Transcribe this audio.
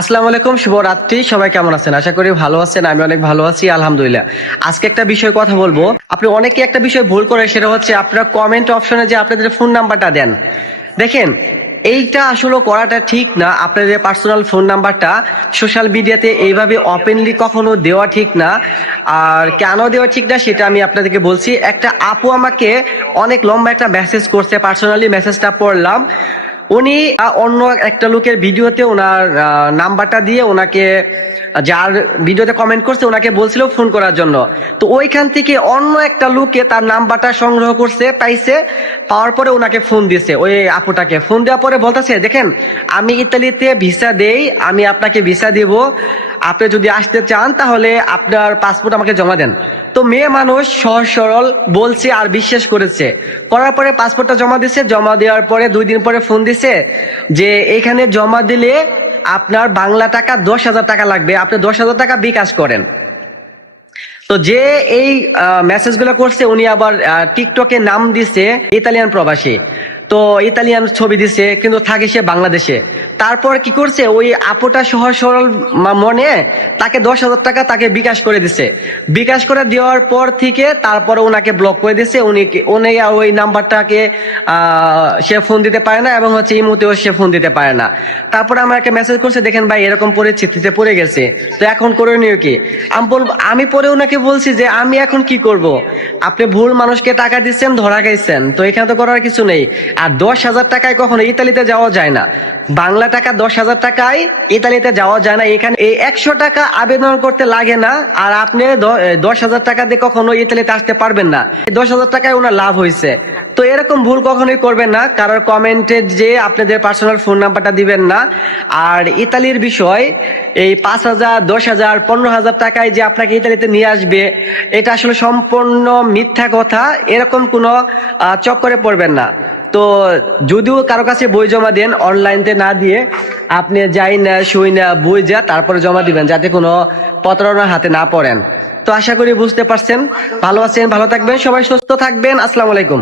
আসসালামু আলাইকুম, শুভরাত্রি। সবাই কেমন আছেন? আশা করি ভালো আছেন। আমি অনেক ভালো আছি, আলহামদুলিল্লাহ। আজকে একটা বিষয় কথা বলবো। আপনি অনেকে একটা বিষয় ভুল করে, সেটা হচ্ছে আপনারা কমেন্ট অপশনে যে আপনাদের ফোন নাম্বারটা দেন। দেখেন, এইটা আসলে করাটা ঠিক না। আপনাদের পার্সোনাল ফোন নাম্বারটা সোশ্যাল মিডিয়াতে এইভাবে ওপেনলি কখনো দেওয়া ঠিক না। আর কেন দেওয়া ঠিক না সেটা আমি আপনাদেরকে বলছি। একটা আপু আমাকে অনেক লম্বা একটা মেসেজ করছে, পার্সোনালি মেসেজটা পড়লাম। উনি অন্য একটা লোকের ভিডিওতে ওনার নাম্বারটা দিয়ে ওনাকে, যার ভিডিওতে কমেন্ট করছে, ওনাকে বলছিল ফোন করার জন্য। তো ওইখান থেকে অন্য একটা লোকে তার নাম্বারটা সংগ্রহ করছে, পাইছে। পাওয়ার পরে ওনাকে ফোন দিয়েছে, ওই আপুটাকে ফোন দেওয়ার পরে বলতেছে, দেখেন আমি ইতালিতে ভিসা দেই, আমি আপনাকে ভিসা দিব, আপনি যদি আসতে চান তাহলে আপনার পাসপোর্ট আমাকে জমা দেন। তো মেয়ে মানুষ সহজ সরল বলছে আর বিশ্বাস করেছে। করার পরে পাসপোর্টটা জমা দিছে। জমা দেওয়ার পরে 2 দিন পরে ফোন দিছে যে এখানে জমা দিলে আপনার বাংলা টাকা 10,000 টাকা লাগবে, আপনি 10,000 টাকা বিকাশ করেন। তো যে এই মেসেজগুলো করছে, উনি আবার টিকটকে নাম দিছে ইতালিয়ান প্রবাসী। তো ইতালিয়ান ছবি দিছে, কিন্তু থাকে সে বাংলাদেশে। তারপর কি করছে, ওই আপুটা সহজ সরল মনে তাকে 10,000 টাকা তাকে বিকাশ করে দিছে। বিকাশ করে দেওয়ার পর থেকে তারপরে ওনাকে ব্লক করে দিছে। উনি আর ওই নাম্বারটাকে সে ফোন দিতে পারে না, এবং হচ্ছে ইমোতেও সে ফোন দিতে পারে না। তারপরে আমাকে মেসেজ করছে, দেখেন ভাই এরকম পরিস্থিতিতে পড়ে গেছে, তো এখন করণীয় কি? আমি পরে ওনাকে বলছি যে আমি এখন কি করব? আপনি ভুল মানুষকে টাকা দিচ্ছেন, ধরা খাইছেন, তো এখানে তো করার কিছু নেই। আর 10,000 টাকায় কখনো ইতালিতে যাওয়া যায় না। বাংলা টাকা 10,000 টাকায় ইতালিতে যাওয়া যায় না। এখানে এই 100 টাকা আবেদন করতে লাগে না। আর আপনি 10,000 টাকা দিয়ে কখনো ইতালিতে আসতে পারবেন না। এই 10,000 টাকায় ওনার লাভ হয়েছে। তো এরকম ভুল কখনোই করবেন না, কারোর কমেন্টে যে আপনাদের পার্সোনাল ফোন নাম্বারটা দিবেন না। আর ইতালির বিষয়, এই 5,000, 10,000, 15,000 টাকায় যে আপনাকে ইতালিতে নিয়ে আসবে, এটা আসলে সম্পূর্ণ মিথ্যা কথা। এরকম কোনো চক্করে পড়বেন না। তো যদিও কারো কাছে বই জমা দেন, অনলাইনতে না দিয়ে আপনি যাই না শুই না বই যা তারপরে জমা দিবেন, যাতে কোনো প্রতারণার হাতে না পড়েন। তো আশা করি বুঝতে পারছেন। ভালো আছেন, ভালো থাকবেন, সবাই সুস্থ থাকবেন। আসসালামু আলাইকুম।